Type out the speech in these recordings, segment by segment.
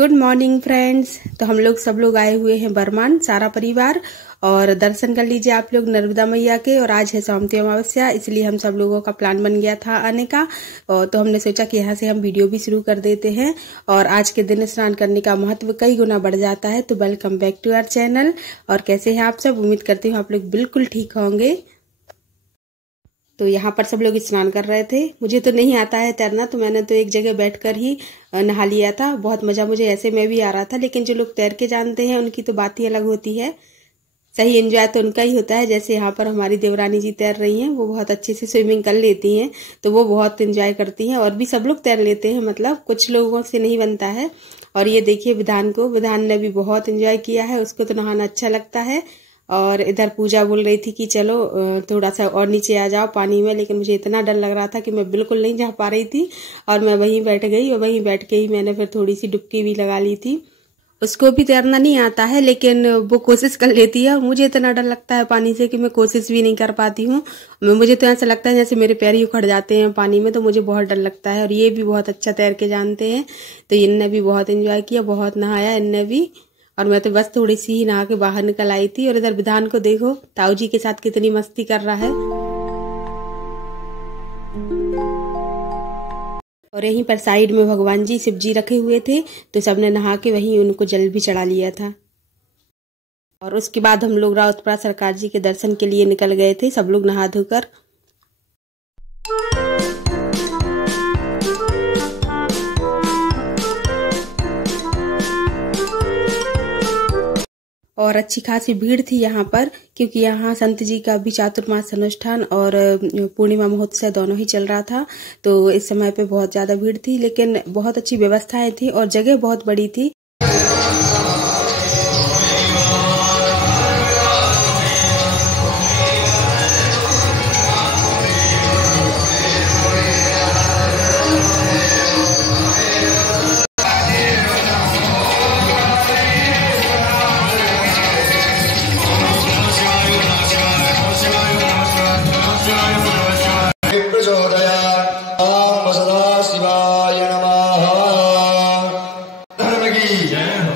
Good morning friends. तो हम लोग सब लोग आए हुए हैं बरमान, सारा परिवार, और दर्शन कर लीजिए आप लोग नर्मदा मैया के। और आज है सोमवती अमावस्या, इसलिए हम सब लोगों का प्लान बन गया था आने का। और तो हमने सोचा कि यहाँ से हम वीडियो भी शुरू कर देते हैं। और आज के दिन स्नान करने का महत्व कई गुना बढ़ जाता है। तो welcome back to our channel. और कैसे हैं आप सब? उम्मीद करती हूँ आप लोग बिल्कुल ठीक होंगे। तो यहाँ पर सब लोग स्नान कर रहे थे। मुझे तो नहीं आता है तैरना, तो मैंने तो एक जगह बैठकर ही नहा लिया था। बहुत मजा मुझे ऐसे में भी आ रहा था, लेकिन जो लोग तैर के जानते हैं उनकी तो बात ही अलग होती है। सही एंजॉय तो उनका ही होता है। जैसे यहाँ पर हमारी देवरानी जी तैर रही हैं, वो बहुत अच्छे से स्विमिंग कर लेती हैं, तो वो बहुत एंजॉय करती हैं। और भी सब लोग तैर लेते हैं, मतलब कुछ लोगों से नहीं बनता है। और ये देखिए विधान ने भी बहुत एंजॉय किया है, उसको तो नहाना अच्छा लगता है। और इधर पूजा बोल रही थी कि चलो थोड़ा सा और नीचे आ जाओ पानी में, लेकिन मुझे इतना डर लग रहा था कि मैं बिल्कुल नहीं जा पा रही थी। और मैं वहीं बैठ गई, और वहीं बैठ के ही मैंने फिर थोड़ी सी डुबकी भी लगा ली थी। उसको भी तैरना नहीं आता है, लेकिन वो कोशिश कर लेती है। और मुझे इतना डर लगता है पानी से कि मैं कोशिश भी नहीं कर पाती हूँ। मुझे तो ऐसा लगता है जैसे मेरे पैर ही उखड़ जाते हैं पानी में, तो मुझे बहुत डर लगता है। और ये भी बहुत अच्छा तैर के जानते हैं, तो इनने भी बहुत एंजॉय किया, बहुत नहाया इनने भी। और मैं तो बस थोड़ी सी ही नहा के बाहर निकल आई थी। और इधर विधान को देखो, ताऊ जी के साथ कितनी मस्ती कर रहा है। और यहीं पर साइड में भगवान जी शिव जी रखे हुए थे, तो सबने नहा के वहीं उनको जल भी चढ़ा लिया था। और उसके बाद हम लोग राउतपुरा सरकार जी के दर्शन के लिए निकल गए थे, सब लोग नहा धोकर। और अच्छी खासी भीड़ थी यहाँ पर, क्योंकि यहाँ संत जी का भी चातुर्मास अनुष्ठान और पूर्णिमा महोत्सव दोनों ही चल रहा था। तो इस समय पे बहुत ज्यादा भीड़ थी, लेकिन बहुत अच्छी व्यवस्थाएं थी और जगह बहुत बड़ी थी।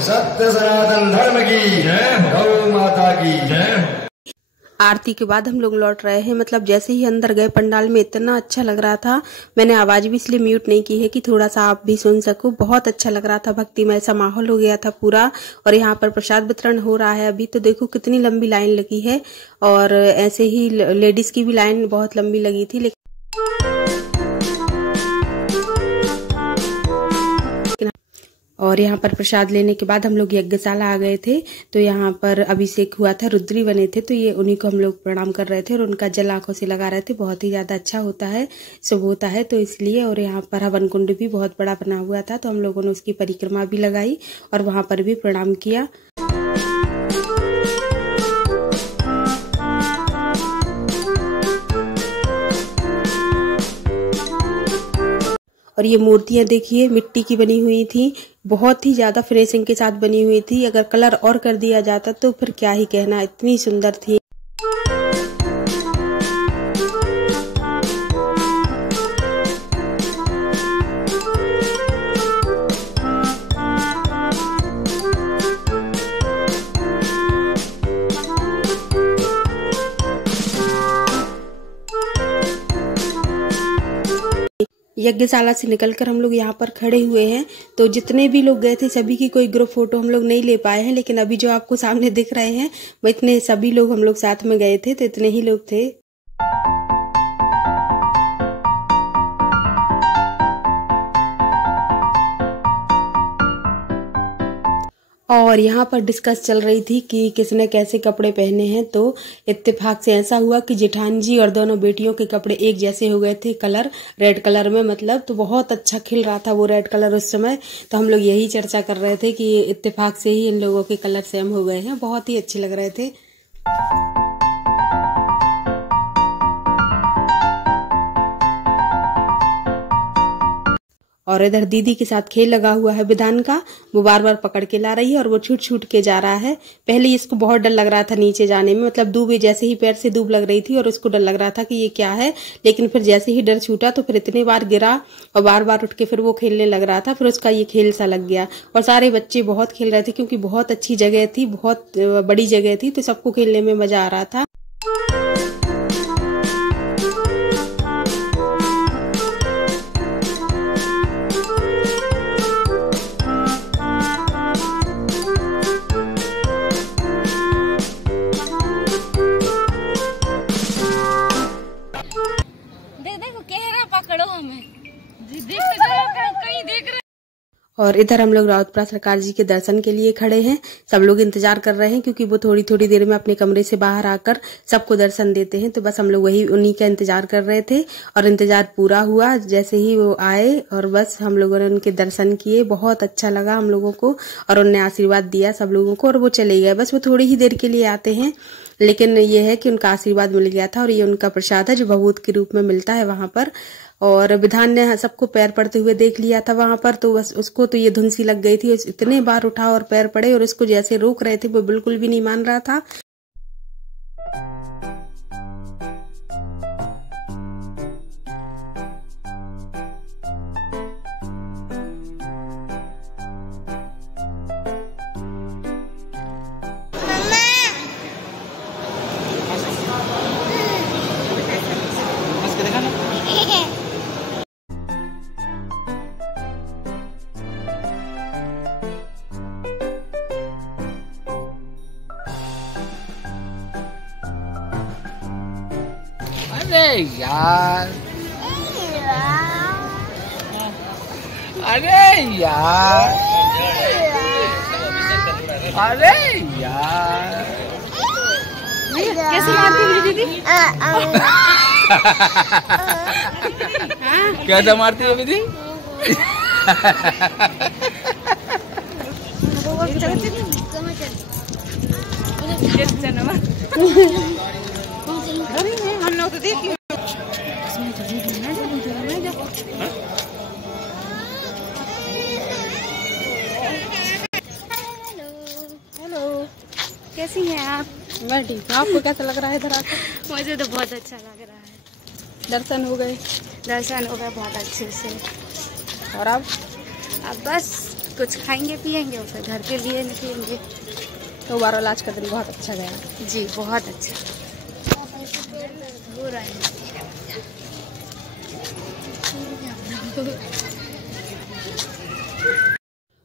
सत्य सनातन धर्म की जय, गौ माता की जय। आरती के बाद हम लोग लौट रहे हैं। मतलब जैसे ही अंदर गए पंडाल में, इतना अच्छा लग रहा था। मैंने आवाज भी इसलिए म्यूट नहीं की है कि थोड़ा सा आप भी सुन सको। बहुत अच्छा लग रहा था, भक्तिमय सा माहौल हो गया था पूरा। और यहाँ पर प्रसाद वितरण हो रहा है अभी। तो देखो कितनी लंबी लाइन लगी है, और ऐसे ही लेडीज की भी लाइन बहुत लंबी लगी थी। और यहाँ पर प्रसाद लेने के बाद हम लोग यज्ञशाला आ गए थे। तो यहाँ पर अभिषेक हुआ था, रुद्री बने थे, तो ये उन्हीं को हम लोग प्रणाम कर रहे थे और उनका जल आंखों से लगा रहे थे। बहुत ही ज्यादा अच्छा होता है, शुभ होता है, तो इसलिए। और यहाँ पर हवन कुंड भी बहुत बड़ा बना हुआ था, तो हम लोगों ने उसकी परिक्रमा भी लगाई और वहां पर भी प्रणाम किया। और ये मूर्तियां देखिए, मिट्टी की बनी हुई थी, बहुत ही ज्यादा फिनिशिंग के साथ बनी हुई थी। अगर कलर और कर दिया जाता तो फिर क्या ही कहना, इतनी सुंदर थी। यज्ञशाला से निकलकर हम लोग यहाँ पर खड़े हुए हैं। तो जितने भी लोग गए थे सभी की कोई ग्रुप फोटो हम लोग नहीं ले पाए हैं, लेकिन अभी जो आपको सामने दिख रहे हैं वो इतने सभी लोग हम लोग साथ में गए थे, तो इतने ही लोग थे। और यहाँ पर डिस्कस चल रही थी कि किसने कैसे कपड़े पहने हैं। तो इत्तेफाक से ऐसा हुआ कि जेठानी जी और दोनों बेटियों के कपड़े एक जैसे हो गए थे, कलर रेड कलर में, मतलब तो बहुत अच्छा खिल रहा था वो रेड कलर उस समय। तो हम लोग यही चर्चा कर रहे थे कि इत्तेफाक से ही इन लोगों के कलर सेम हो गए हैं, बहुत ही अच्छे लग रहे थे। और इधर दीदी के साथ खेल लगा हुआ है विधान का, वो बार बार पकड़ के ला रही है और वो छूट छूट के जा रहा है। पहले इसको बहुत डर लग रहा था नीचे जाने में, मतलब दूब जैसे ही पैर से दूब लग रही थी और उसको डर लग रहा था कि ये क्या है, लेकिन फिर जैसे ही डर छूटा तो फिर इतने बार गिरा और बार बार उठ के फिर वो खेलने लग रहा था, फिर उसका ये खेल सा लग गया। और सारे बच्चे बहुत खेल रहे थे क्योंकि बहुत अच्छी जगह थी, बहुत बड़ी जगह थी, तो सबको खेलने में मजा आ रहा था। और इधर हम लोग रावतपुरा सरकार जी के दर्शन के लिए खड़े हैं। सब लोग इंतजार कर रहे हैं क्योंकि वो थोड़ी थोड़ी देर में अपने कमरे से बाहर आकर सबको दर्शन देते हैं, तो बस हम लोग वही उन्हीं का इंतजार कर रहे थे और इंतजार पूरा हुआ। जैसे ही वो आए और बस हम लोगों ने उनके दर्शन किए, बहुत अच्छा लगा हम लोगों को और उन्होंने आशीर्वाद दिया सब लोगों को और वो चले गए। बस वो थोड़ी ही देर के लिए आते हैं, लेकिन ये है कि उनका आशीर्वाद मिल गया था और ये उनका प्रसाद है जो भभूत के रूप में मिलता है वहां पर। और विधान ने सबको पैर पड़ते हुए देख लिया था वहां पर, तो बस उसको तो ये धुन सी लग गई थी, इतने बार उठा और पैर पड़े और इसको जैसे रोक रहे थे वो बिल्कुल भी नहीं मान रहा था। अरे यार, अरे यार, अरे यार, कैसे मारती है दीदी? कैसे मारती है दीदी? हेलो, कैसी हैं आप? मैं ठीक हूँ, आपको कैसा लग रहा है इधर आकर? मुझे तो बहुत अच्छा लग रहा है। दर्शन हो गए? दर्शन हो गए बहुत अच्छे से। और अब बस कुछ खाएंगे पिएंगे और फिर घर के लिए निकलेंगे। तो 12 लाख का दिन बहुत अच्छा गया। जी बहुत अच्छा। हो रहा है।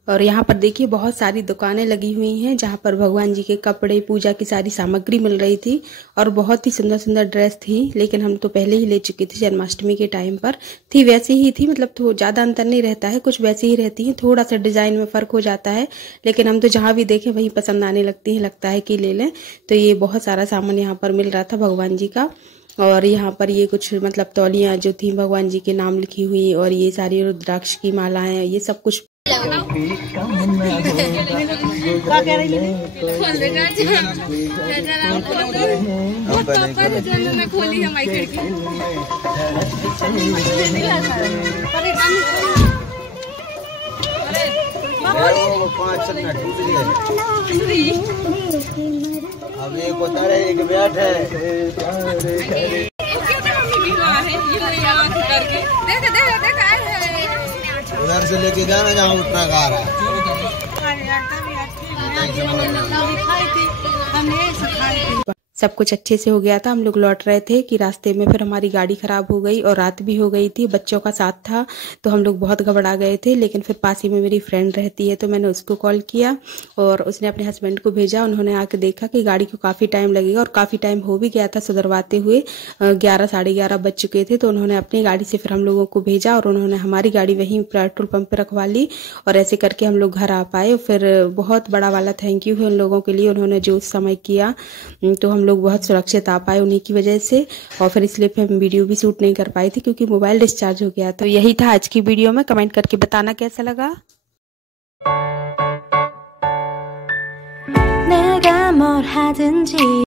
और यहाँ पर देखिए बहुत सारी दुकानें लगी हुई हैं जहाँ पर भगवान जी के कपड़े, पूजा की सारी सामग्री मिल रही थी और बहुत ही सुंदर सुंदर ड्रेस थी, लेकिन हम तो पहले ही ले चुके थे जन्माष्टमी के टाइम पर। थी वैसी ही थी, मतलब तो ज्यादा अंतर नहीं रहता है, कुछ वैसे ही रहती है, थोड़ा सा डिजाइन में फर्क हो जाता है, लेकिन हम तो जहाँ भी देखें वहीं पसंद आने लगती है, लगता है कि ले लें। तो ये बहुत सारा सामान यहाँ पर मिल रहा था भगवान जी का। और यहाँ पर ये कुछ मतलब तौलियां जो थी भगवान जी के नाम लिखी हुई और ये सारी रुद्राक्ष की मालाएं, ये सब कुछ। अब एक होता है एक बैठ है। उधर से लेके जाना जहाँ उठना गा रहा है। सब कुछ अच्छे से हो गया था। हम लोग लौट रहे थे कि रास्ते में फिर हमारी गाड़ी खराब हो गई और रात भी हो गई थी, बच्चों का साथ था तो हम लोग बहुत घबरा गए थे। लेकिन फिर पास ही में मेरी फ्रेंड रहती है तो मैंने उसको कॉल किया और उसने अपने हस्बैंड को भेजा। उन्होंने आके देखा कि गाड़ी को काफ़ी टाइम लगेगा और काफ़ी टाइम हो भी गया था सुधरवाते हुए, 11 साढ़े 11 बज चुके थे। तो उन्होंने अपनी गाड़ी से फिर हम लोगों को भेजा और उन्होंने हमारी गाड़ी वहीं पेट्रोल पंप पर रखवा ली और ऐसे करके हम लोग घर आ पाए। फिर बहुत बड़ा वाला थैंक यू है उन लोगों के लिए, उन्होंने जो उस समय किया, तो हम लोग बहुत सुरक्षित आ पाए उन्हीं की वजह से। और फिर इसलिए फिर हम वीडियो भी शूट नहीं कर पाई थी क्योंकि मोबाइल डिस्चार्ज हो गया। तो यही था आज की वीडियो में, कमेंट करके बताना कैसा लगा। 내가 뭘 하든지